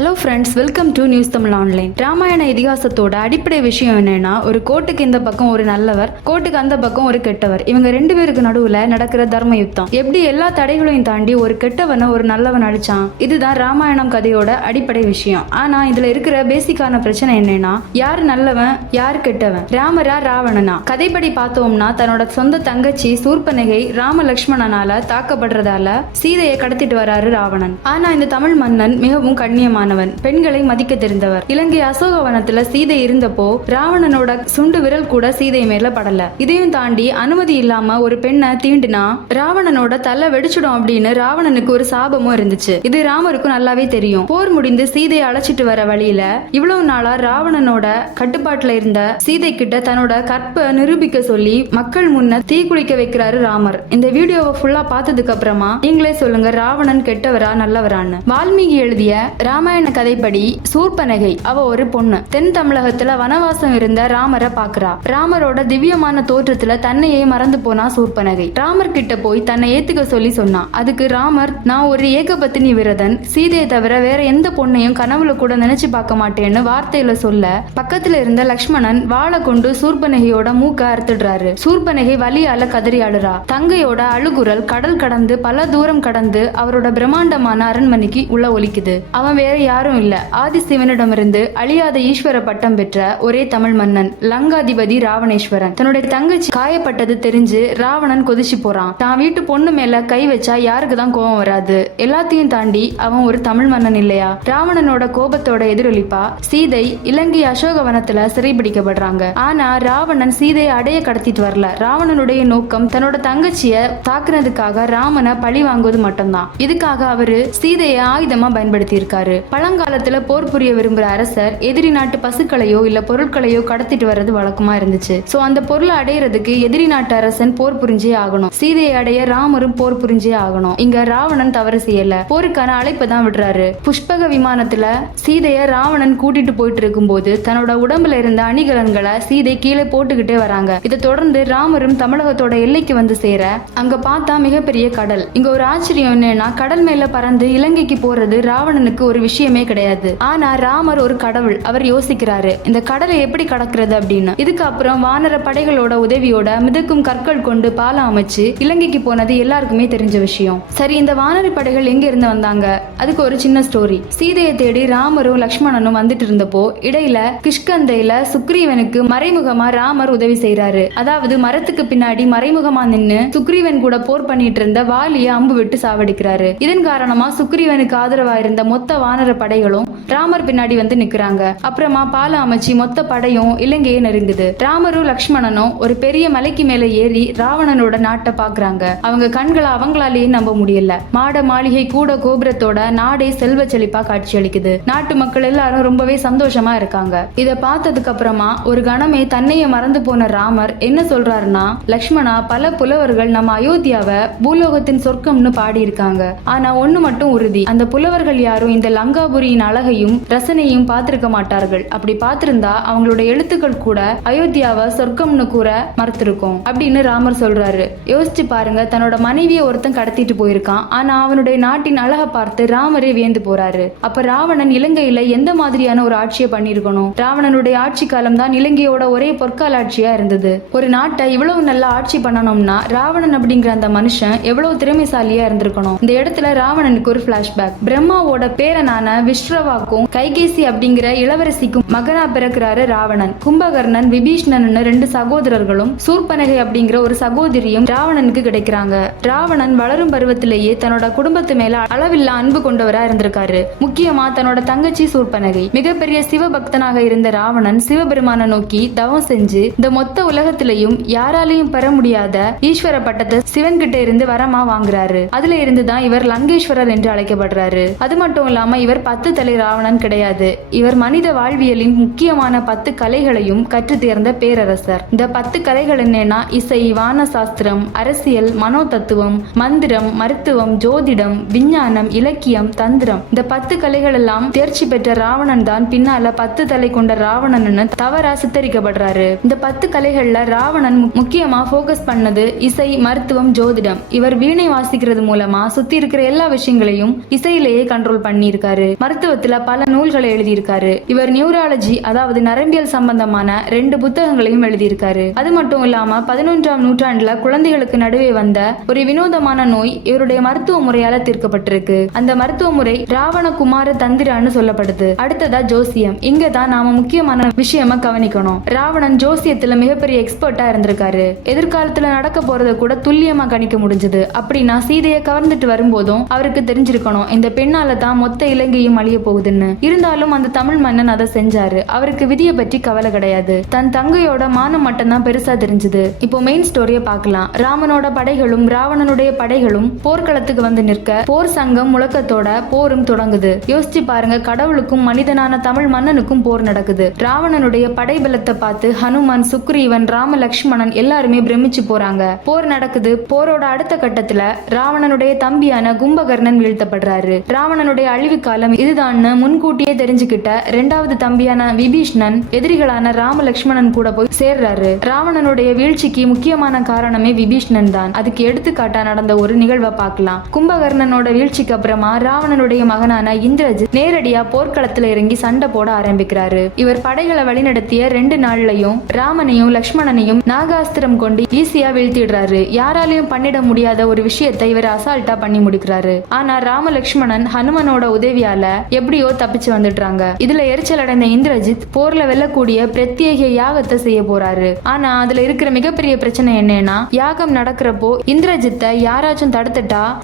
Hello friends, welcome to news Tamil online. Ramayana இதிகாசத்தோட அடிப்படை விஷயம் என்னன்னா, ஒரு கோட்டுக்கு இந்த பக்கம் ஒரு நல்லவர், கோட்டுக்கு அந்த பக்கம் ஒரு கெட்டவர். இவங்க ரெண்டு பேருக்கு நடுவுல நடக்கிற தர்ம யுத்தம். எப்படி எல்லா தடைகளையும் தாண்டி ஒரு கெட்டவனை ஒரு நல்லவன் அடிச்சான், இதுதான் ராமாயணம் கதையோட அடிப்படை விஷயம். ஆனா இதுல இருக்கிற பேசிக்கான பிரச்சனை என்னன்னா, யார் நல்லவன் யார் கெட்டவன், ராமரா ராவணனா? கதைப்படி பார்த்தோம்னா, தன்னோட சொந்த தங்கச்சி சூர்பனகை ராம லக்ஷ்மணனால தாக்கப்படுறதால சீதையை கடத்திட்டு வராரு ராவணன். ஆனா இந்த தமிழ் மன்னன் மிகவும் கண்ணியமான பெண்களை மதிக்க தெரிந்தவர். இலங்கை அசோகவனத்துல சீதை இருந்தப்போ ராவணனோட சுண்டு விரல் கூட சீதை மேல படல. இதையும் தாண்டி அனுமதி இல்லாம ஒரு பெண்ணை தீண்டினா ராவணனோட தலை வெடிச்சிடும் அப்படின்னு ராவணனுக்கு ஒரு சாபமும் இருந்துச்சு. இது ராமருக்கும் நல்லாவே தெரியும். போர் முடிந்து சீதையை அழைச்சிட்டு வர வழியில இவ்வளவு நாளா ராவணனோட கட்டுப்பாட்டுல இருந்த சீதை கிட்ட தன்னோட கற்பை நிரூபிக்க சொல்லி மக்கள் முன்ன தீ குளிக்க வைக்கிறாரு ராமர். இந்த வீடியோவை ஃபுல்லா பார்த்ததுக்கு அப்புறமா நீங்களே சொல்லுங்க, ராவணன் கெட்டவரா நல்லவரான்னு. வால்மீகி எழுதிய ராமாயண கதைப்படி சூர்பனகை அவ ஒரு பொண்ணு. தென் தமிழகத்துல வனவாசம் இருந்த ராமரை பாக்குறா. ராமரோட திவ்யமான தோற்றத்துல தன்னையே மறந்து போனா சூர்பனகை. ராமர் கிட்ட போய் தன்னை ஏத்துக்க சொல்லி சொன்னா. அதுக்கு ராமர், நான் ஒரு ஏகபத்தினி விரதன், சீதையை தவிர வேற எந்த பொண்ணையும் கனவுல கூட நினைச்சு பார்க்க மாட்டேன்னு வார்த்தையில சொல்ல, பக்கத்துல இருந்த லக்ஷ்மணன் வாளை கொண்டு சூர்பனகையோட மூக்க அறுத்துடுறாரு. சூர்பனகை வலியால கதறி அழுறா. தங்கையோட அழுகுரல் கடல் கடந்து பல தூரம் கடந்து அவரோட பிரம்மாண்டமான அரண்மனைக்கு உள்ள ஒலிக்குது. அவன் வேற யாரும் இல்ல, ஆதிசிவனிடமிருந்து அழியாத ஈஸ்வர பட்டம் பெற்ற ஒரே தமிழ் மன்னன் லங்காதிபதி ராவணேஸ்வரன். தன்னுடைய தங்கச்சி காயப்பட்டது தெரிஞ்சு ராவணன் கொதிச்சு போறான். தான் வீட்டு பொண்ணு மேல கை வச்சா யாருக்கு தான் கோபம் வராது? எல்லாத்தையும் தாண்டி அவன் ஒரு தமிழ் மன்னன் இல்லையா? ராவணனோட கோபத்தோட எதிரொலிப்பா சீதை இலங்கை அசோகவனத்துல சிறைபிடிக்கப்படுறாங்க. ஆனா ராவணன் சீதையை அடைய கடத்திட்டு வரல. ராவணனுடைய நோக்கம் தன்னோட தங்கச்சிய தாக்குனதுக்காக ராமனை பழி வாங்குவது மட்டும்தான். இதுக்காக அவரு சீதையை ஆயுதமா பயன்படுத்தி இருக்காரு. பழங்காலத்துல போர் புரிய விரும்புற அரசர் எதிரி நாட்டு பசுக்களையோ இல்ல பொருட்களையோ கடத்திட்டு வர்றது வழக்கமா இருந்துச்சு. சோ அந்த பொருளை அடையிறதுக்கு எதிரி நாட்டு அரசன் போர் புரிஞ்சே ஆகணும். சீதையை அடைய ராமரும் போர் புரிஞ்சே ஆகணும். இங்க ராவணன் தவறு செய்யல, போருக்கான அழைப்பை தான் விடுறாரு. புஷ்பக விமானத்துல சீதைய ராவணன் கூட்டிட்டு போயிட்டு இருக்கும் போது தன்னோட உடம்புல இருந்த அணிகலன்களை சீதை கீழே போட்டுக்கிட்டே வராங்க. இதை தொடர்ந்து ராமரும் தமிழகத்தோட எல்லைக்கு வந்து சேர அங்க பார்த்தா மிகப்பெரிய கடல். இங்க ஒரு ஆச்சரியம் என்னன்னா, கடல் மேல பறந்து இலங்கைக்கு போறது ராவணனுக்கு ஒரு விஷயமே கிடையாது. ஆனா ராமர் ஒரு கடவுள். அவர் யோசிக்கிறாரு, இந்த கடலை எப்படி கடக்கிறது அப்படின்னு. இதுக்கு அப்புறம் வானர படைகளோட உதவியோட மிதக்கும் கற்கள் கொண்டு பாலம் அமைச்சு இலங்கைக்கு போனது எல்லாருக்குமே தெரிஞ்ச விஷயம். சரி, இந்த வானர படைகள் எங்க இருந்து வந்தாங்க? அதுக்கு ஒரு சின்ன ஸ்டோரி. சீதையை தேடி ராமரும் லக்ஷ்மணனும் வந்துட்டு இருந்தப்போ இடையில கிஷ்கந்தையில சுக்ரீவனுக்கு மறைமுகமா ராமர் உதவி செய்யறாரு. அதாவது மரத்துக்கு பின்னாடி மறைமுகமா நின்னு சுக்ரீவன் கூட போர் பண்ணிட்டு இருந்த வாலிய அம்பு விட்டு சாவடிக்கிறாரு. இதன் காரணமா சுக்ரீவனுக்கு ஆதரவா இருந்த மொத்த வானர படைகளும் ராமர் பின்னாடி வந்து நிக்கிறாங்க. அப்புறமா பாலம் அமைச்சு மொத்த படையும் இலங்கையை நெருங்குது. ராமரும் லக்ஷ்மணனும் ஒரு பெரிய மலைக்கு மேல ஏறி ராவணனோட நாட்டை பாக்குறாங்க. அவங்க கண்களை அவங்களாலேயே நம்ப முடியல. மாட மாளிகை கூட கோபுரத்தோட நாடே செல்வ செழிப்பா காட்சி அளிக்குது. நாட்டு மக்கள் எல்லாரும் ரொம்பவே சந்தோஷமா இருக்காங்க. இத பார்த்ததுக்கு அப்புறமா ஒரு கணமே தன்னைய மறந்து போன ராமர் என்ன சொல்றாருன்னா, லக்ஷ்மணா, பல புலவர்கள் நம்ம அயோத்தியாவை பூலோகத்தின் சொர்க்கம்னு பாடி இருக்காங்க. ஆனா ஒண்ணு மட்டும் உறுதி, அந்த புலவர்கள் யாரும் இந்த லங்காபுரியின் அழகையும் ரசனையும் பார்த்திருக்க மாட்டார்கள். அப்படி பார்த்திருந்தா அவங்களோட எழுத்துக்கள் கூட அயோத்தியாவை சொர்க்கம்னு கூற மறுத்திருக்கும் அப்படின்னு ராமர் சொல்றாரு. யோசிச்சு பாருங்க, தன்னோட மனைவியை ஒருத்தன் கடத்திட்டு போயிருக்கான். ஆனா அவனுடைய நாட்டின் அழகை பார்த்து ராமரே வியந்து போறாரு. அப்ப ராவணன் இலங்கையில எந்த மாதிரியான ஒரு ஆட்சியை பண்ணிருக்கணும்? ராவணனுடைய ஆட்சி காலம் தான் இலங்கையோட ஒரே பொற்கால ஆட்சியா இருந்தது. ஒரு நாட்டை இவ்வளவு நல்ல ஆட்சி பண்ணணும்னா ராவணன் அப்படிங்கிற அந்த மனுஷன் எவ்வளவு திறமைசாலியா இருந்திருக்கணும். இந்த இடத்துல ராவணனுக்கு ஒரு பிளாஷ்பேக். பிரம்மாவோட பேரனான விஸ்ரவாக்கும் கைகேசி அப்படிங்கிற இளவரசிக்கும் மகனா பிறக்கிறாரு ராவணன். கும்பகர்ணன், விபீஷ்ணன் ரெண்டு சகோதரர்களும் சூர்பனகை அப்படிங்கிற ஒரு சகோதரியும் ராவணனுக்கு கிடைக்கிறாங்க. ராவணன் வளரும் பருவத்திலேயே தன்னோட குடும்பத்து மேல அளவில்லா அன்பு கொண்டவரா இருந்திருக்காரு. முக்கியமா தன்னோட தங்கச்சி சூர்பனகை. மிகப்பெரிய சிவபக்தனாக இருந்த ராவணன் சிவபெருமான நோக்கி தவம் செஞ்சு இந்த மொத்த உலகத்திலையும் யாராலையும் பெற முடியாத ஈஸ்வர பட்டத்தை சிவன் கிட்ட இருந்து வரமா வாங்குறாரு. அதுல இருந்துதான் இவர் லங்கேஸ்வரர் என்று அழைக்கப்படுறாரு. அது மட்டும் இல்லாம இவர் 10 தலை ராவணன் கிடையாது. இவர் மனித வாழ்வியலின் முக்கியமான 10 கலைகளையும் கற்று தேர்ந்த பேரரசர். இந்த 10 கலைகள் என்னன்னா, இசை, வான சாஸ்திரம், அரசியல், மனோ தத்துவம், மந்திரம், மருத்துவம், ஜோதிடம், விஞ்ஞானம், இலக்கியம், தந்திரம். இந்த 10 கலைகள் எல்லாம் தேர்ச்சி பெற்ற ராவணன் தான் பின்னால 10 தலை கொண்ட ராவணன் தவறா சித்தரிக்கப்படுறாரு. இந்த 10 கலைகள்ல ராவணன் முக்கியமா போக்கஸ் பண்ணது இசை, மருத்துவம், ஜோதிடம். இவர் வீணை வாசிக்கிறது மூலமா சுத்தி இருக்கிற எல்லா விஷயங்களையும் இசையிலேயே கண்ட்ரோல் பண்ணியிருக்காரு. மருத்துவத்துல பல நூல்களை எழுதியிருக்காரு. இவர் நியூராலஜி அதாவது நரம்பியல் சம்பந்தமான 2 புத்தகங்களையும் எழுதியிருக்காரு. அது மட்டும் இல்லாம 11ஆம் நூற்றாண்டுல குழந்தைகளுக்கு நடுவே வந்த ஒரு வினோதமான நோய் இவருடைய மருத்துவ முறையால தீர்க்கப்பட்டிருக்கு. அந்த மருத்துவ முறை ராவண குமார தந்திரான்னு சொல்லப்படுது. அடுத்ததா ஜோசியம். இங்கதான் நாம முக்கியமான விஷயமா கவனிக்கணும். ராவணன் ஜோசியத்துல மிகப்பெரிய எக்ஸ்பர்ட்டா இருந்திருக்காரு. எதிர்காலத்துல நடக்க போறத கூட துல்லியமா கணிக்க முடிஞ்சது. அப்படின்னா சீதையை கவர்ந்துட்டு வரும்போதும் அவருக்கு தெரிஞ்சிருக்கணும் இந்த பெண்ணால தான் மொத்த இலங்கையும் அழிய போகுதுன்னு. இருந்தாலும் அந்த தமிழ் மன்னன் அதை செஞ்சாரு. அவருக்கு விதியை பற்றி கவலை கிடையாது. தன் தங்கையோட மானம் மட்டும் தான் பெருசா தெரிஞ்சது. இப்போ மெயின் ஸ்டோரியை பார்க்கலாம். ராமனோட படைகளும் ராவணனுடைய படைகளும் போர்க்களத்துக்கு வந்து நிற்க போர் சங்கம் முழக்கத்தோட போரும் தொடங்குது. யோசிச்சு பாருங்க, கடவுளுக்கும் மனிதனான தமிழ் மன்னனுக்கும் போர் நடக்குது. ராவணனுடைய படைபலத்தை பார்த்து ஹனுமான், சுக்ரீவன், ராம லக்ஷ்மணன் எல்லாருமே பிரமிச்சு போறாங்க. போர் நடக்குது. போரோட அடுத்த கட்டத்துல ராவணனுடைய தம்பியான கும்பகர்ணன் வீழ்த்தப்படுறாரு. ராவணனுடைய அழிவு காலம் இதுதான்னு முன்கூட்டியே தெரிஞ்சுக்கிட்ட 2வது தம்பியான விபீஷ்ணன் எதிரிகளான ராம லக்ஷ்மணன் கூட போய் சேர்றாரு. ராவணனுடைய வீழ்ச்சிக்கு முக்கியமான காரணமே விபீஷ்ணன் தான். அதுக்கு எடுத்துக்காட்டா நடந்த ஒரு நிகழ்வை பார்க்கலாம். கும்பகர்ணனோட வீழ்ச்சிக்கு அப்புறமா ராவணனுடைய மகனான இந்திரஜித் நேரடியா போர்க்களத்துல இறங்கி சண்டை போட ஆரம்பிக்கிறாரு. இவர் படைகளை வழிநடத்திய 2 நாள்லயும் ராமனையும் லக்ஷ்மணனையும் நாகாஸ்திரம் கொண்டு ஈஸியா வீழ்த்திடுறாரு. யாராலையும் பண்ணிட முடியாத ஒரு விஷயத்தை இவர் அசால்ட்டா பண்ணி முடிக்கிறாரு. ஆனா ராம லக்ஷ்மணன் ஹனுமனோட உதவியால எப்படியோ தப்பிச்சு வந்துடுறாங்க. இதுல எரிச்சல் அடைந்த இந்திரஜித் போர்ல வெல்லக்கூடிய பிரத்யேக யாகத்தை செய்ய போறாரு. ஆனா அதுல இருக்கிற மிகப்பெரிய பிரச்சனை என்னன்னா, யாகம் நடக்கிறப்போ இந்திரஜித்தை யாராச்சும்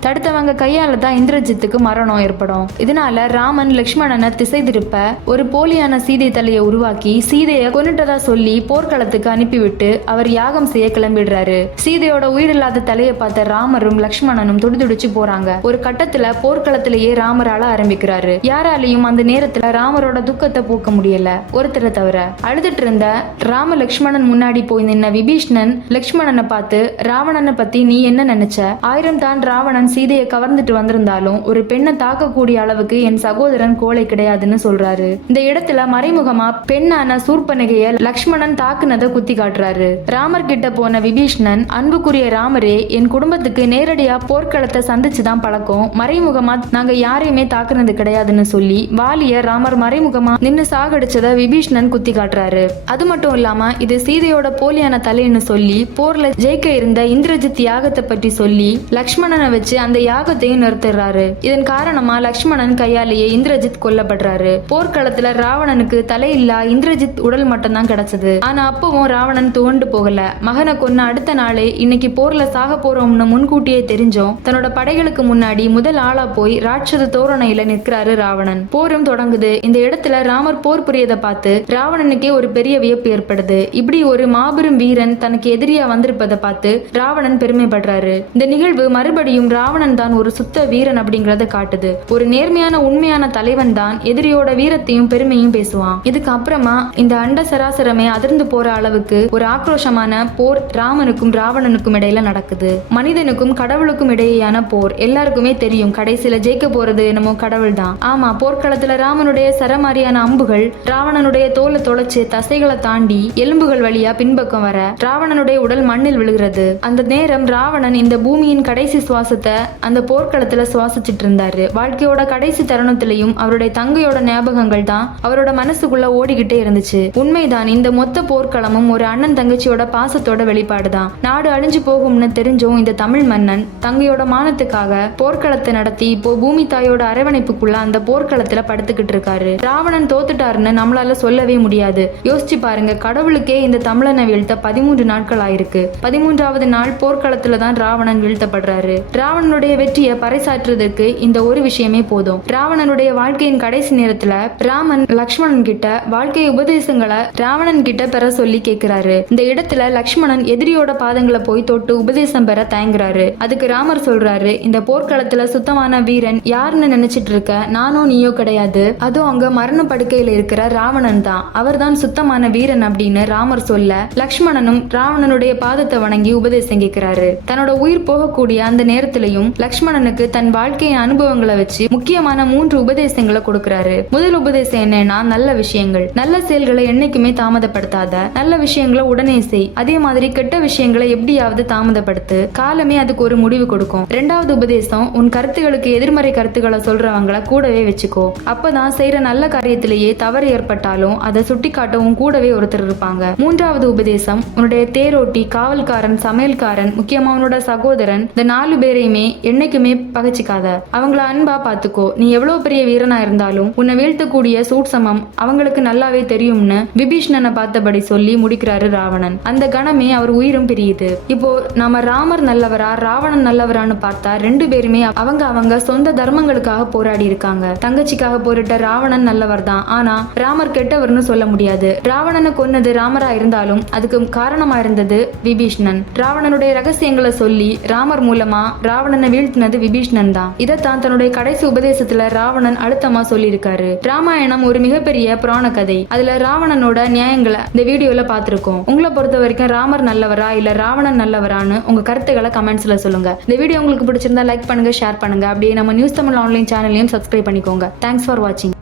தடுத்தவங்க கையால தான் இந்திரஜித்துக்கு மரணம் ஏற்படும். இதனால ராமன் லக்ஷ்மணனை திசை திருப்ப ஒரு போலியான சீதை தலையை உருவாக்கி சீதையை கொன்னுட்டதா சொல்லி போர்க்களத்துக்கு அனுப்பிவிட்டு அவர் யாகம் செய்ய கிளம்பிடுறாரு. சீதையோட உயிரில்லாத தலையை பார்த்த ராமரும் லக்ஷ்மணனும் துடிதுடிச்சு போறாங்க. ஒரு கட்டத்துல போர்க்களத்திலேயே ராமரால ஆரம்பிக்கிறாரு. யாராலையும் அந்த நேரத்துல ராமரோட துக்கத்தை போக்க முடியல, ஒருத்தரை தவிர. அழுதுட்டு இருந்த ராம லக்ஷ்மணன் முன்னாடி போய் நின்ன விபீஷ்ணன் லக்ஷ்மணனை பார்த்து, ராவணனை பத்தி நீ என்ன நினைச்ச? 1000 தான் ராவணன் சீதையை கவர்ந்துட்டு வந்திருந்தாலும் ஒரு பெண்ணை தாக்கக்கூடிய அளவுக்கு என் சகோதரன் கோழை கிடையாதுன்னு சொல்றாரு. இந்த இடத்துல மறைமுகமா பெண்ணான சூர்பனகைய லக்ஷ்மணன் தாக்குனதை குத்தி காட்டுறாரு. ராமர் கிட்ட போன விபீஷ்ணன், அன்புக்குரிய ராமரே, என் குடும்பத்துக்கு நேரடியா போர்க்களத்தை சந்திச்சுதான் பழக்கம். மறைமுகமா நாங்க யாரையுமே தாக்குனது கிடையாதுன்னு சொல்லி வாலிய ராமர் மறைமுகமா நின்னு சாகடிச்சத விபீஷ்ணன் குத்தி காட்டுறாரு. அது மட்டும் இல்லாம இது சீதையோட போலியான தலைன்னு சொல்லி போர்ல ஜெயிக்க இருந்த இந்திரஜித் யாகத்தை பற்றி சொல்லி லக்ஷ்மணனை வச்சு அந்த யாகத்தையும் நிறுத்துறாரு. இதன் காரணமா லக்ஷ்மணன் கையாலேயே இந்திரஜித் கொல்லப்படுறாரு. போர்க்களத்துல ராவணனுக்கு தலையில்லா இந்திரஜித் உடல் மட்டும் தான் கிடைச்சது. ஆனா அப்பவும் ராவணன் துவண்டு போகல. மகனை கொன்ன அடுத்த நாளே இன்னைக்கு போர்ல சாக போறோம்னு முன்கூட்டியே தெரிஞ்சோம் தன்னோட படைகளுக்கு முன்னாடி முதல் ஆளா போய் ராட்சத தோரணையில நிற்கிறாரு ராவணன். போரும் தொடங்குது. இந்த இடத்துல ராமர் போர் புரியதை பார்த்து ராவணனுக்கே ஒரு பெரிய வியப்பு ஏற்படுது. இப்படி ஒரு மாபெரும் வீரன் தனக்கு எதிரியா வந்திருப்பதை பார்த்து ராவணன் பெருமைப்படுறாரு. இந்த நிகழ்வு மறுபடியும் ராவணன் தான் ஒரு சுத்த வீரன் அப்படிங்கறத காட்டுது. ஒரு நேர்மையான உண்மையான தலைவன் தான் எதிரியோட வீரத்தையும் பெருமையும் பேசுவான். இதுக்கு அப்புறமா இந்த அண்ட சராசரமே அதிர்ந்து போற அளவுக்கு ஒரு ஆக்ரோஷமான போர் ராமனுக்கும் ராவணனுக்கும் இடையில நடக்குது. மனிதனுக்கும் கடவுளுக்கும் இடையேயான போர். எல்லாருக்குமே தெரியும் கடைசியில ஜெயிக்க போறது என்னமோ கடவுள் தான். ஆமா, போர்க்களத்துல ராமனுடைய சரமாரியான அம்புகள் ராவணனுடைய தோலை தொலைச்சு தசைகளை தாண்டி எலும்புகள் வழியா பின்பக்கம் வர ராவணனுடைய உடல் மண்ணில் விழுகிறது. அந்த நேரம் ராவணன் இந்த பூமியின் கடைசி சுவாசத்தை அந்த போர்க்களத்துல சுவாசிச்சுட்டு இருந்தாரு. வாழ்க்கையோட கடைசி தருணத்திலையும் அவருடைய தங்கையோட ஞாபகங்கள் தான் அவரோட மனசுக்குள்ள ஓடிக்கிட்டே இருந்துச்சு. உண்மைதான், இந்த மொத்த போர்க்களமும் ஒரு அண்ணன் தங்கச்சியோட பாசத்தோட வெளிப்பாடுதான். நாடு அழிஞ்சு போகும்னு தெரிஞ்சும் இந்த தமிழ் மன்னன் தங்கையோட மானத்துக்காக போர்க்களத்தை நடத்தி இப்போ பூமி தாயோட அரவணைப்புக்குள்ள அந்த போர்க்களத்துல படுத்துக்கிட்டு இருக்காரு. ராவணன் தோத்துட்டாருன்னு நம்மளால சொல்லவே முடியாது. யோசிச்சு பாருங்க, கடவுளுக்கே இந்த தமிழனை வீழ்த்த 13 நாட்கள் ஆயிருக்கு. 13வது நாள் போர்க்களத்துல தான் ராவணன் வீழ்த்தப்படுறாரு. ராவணனுடைய வெற்றியை பறைசாற்றுவதற்கு இந்த ஒரு விஷயமே போதும். ராவணனுடைய வாழ்க்கையின் கடைசி நேரத்துல ராமன் லக்ஷ்மணன் கிட்ட வாழ்க்கை உபதேசங்களை ராவணன் கிட்ட பெற சொல்லி கேட்கிறாரு. இந்த இடத்துல லக்ஷ்மணன் எதிரியோட பாதங்களை போய் தொட்டு உபதேசம் பெற தயங்குறாரு. அதுக்கு ராமர் சொல்றாரு, இந்த போர்க்களத்துல சுத்தமான வீரன் யாருன்னு நினைச்சிட்டு இருக்க? நானும் நீயோ கிடையாது. அதுவும் அங்க மரண படுக்கையில இருக்கிற ராவணன் தான். அவர் தான் சுத்தமான வீரன் அப்படின்னு ராமர் சொல்ல லக்ஷ்மணனும் ராவணனுடைய பாதத்தை வணங்கி உபதேசம் கேட்கிறாரு. தன்னோட உயிர் போகக்கூடிய அந்த நேரத்திலையும் லக்ஷ்மணனுக்கு தன் வாழ்க்கையின் அனுபவங்களை வச்சு முக்கியமான 3 உபதேசங்களை கொடுக்கிறாரு. முதல் உபதேசம் என்னன்னா, நல்ல விஷயங்கள். நல்ல செயல்களை என்னைக்குமே தாமதப்படுத்தாத. நல்ல விஷயங்களை உடனே செய். அதே மாதிரி கெட்ட விஷயங்களை எப்படியாவது தாமதப்படுத்து. காலமே அதுக்கு ஒரு முடிவு கொடுக்கும். 2வது உபதேசம், உன் கருத்துகளுக்கு எதிர்மறை கருத்துக்களை சொல்றவங்களை கூடவே வச்சுக்கோ. அப்பதான் செய்யற நல்ல காரியத்திலேயே தவறு ஏற்பட்டாலும் அதை சுட்டி காட்டவும் கூடவே ஒருத்தர் இருப்பாங்க. 3வது உபதேசம், உன்னுடைய தேரோட்டி, காவல்காரன், சமையல்காரன், முக்கியமா உன்னோட சகோதரன், இந்த 4 பேரையுமே என்னைக்குமே பகைச்சிக்காத. அவங்கள அன்பா பாத்துக்கோ. நீ எவ்வளவு பெரிய வீரனா இருந்தாலும் உன்னை வீழ்த்தக்கூடிய சூட்சமம் அவங்களுக்கு நல்லாவே தெரியும்னு விபீஷ்ணனை பார்த்தபடி சொல்லி முடிக்கிறாரு ராவணன். அந்த கணமே அவர் உயிரும் பிரியுது. இப்போ நாம ராமர் நல்லவரா ராவணன் நல்லவரான்னு பார்த்தா 2 பேருமே அவங்க சொந்த தர்மங்களுக்காக போராடி இருக்காங்க. தங்கச்சிக்காக போரிட்ட ராவணன் நல்லவர் தான், ஆனா ராமர் கெட்டவர்னு சொல்ல முடியாது. ராவணனை கொன்னது ராமரா இருந்தாலும் அதுக்கு காரணமா இருந்தது விபீஷ்ணன். ராவணனுடைய ரகசியங்களை சொல்லி ராமர் மூலமா ராவணனை வீழ்த்தினது விபீஷ்ணன் தான். இதைத்தான் தன்னுடைய கடைசி உபதேசத்துல ராவணன் அழுத்தமா சொல்லியிருக்காரு. ராமாயணம் ஒரு மிகப்பெரிய புராண கதை. அதுல ராவணனோட நியாயங்களை இந்த வீடியோல பார்த்திருக்கோம். உங்களை பொறுத்த வரைக்கும் ராமர் நல்லவரா இல்ல ராவணன் நல்லவரான்னு உங்க கருத்துக்களை கமெண்ட்ஸ்ல சொல்லுங்க. இந்த வீடியோ உங்களுக்கு பிடிச்சிருந்தா லைக் பண்ணுங்க, ஷேர் பண்ணுங்க. அப்படியே நம்ம நியூஸ் தமிழ் ஆன்லைன் சேனலையும் சப்ஸ்கிரைப் பண்ணிக்கோங்க. தேங்க்ஸ் ஃபார் வாட்சிங்.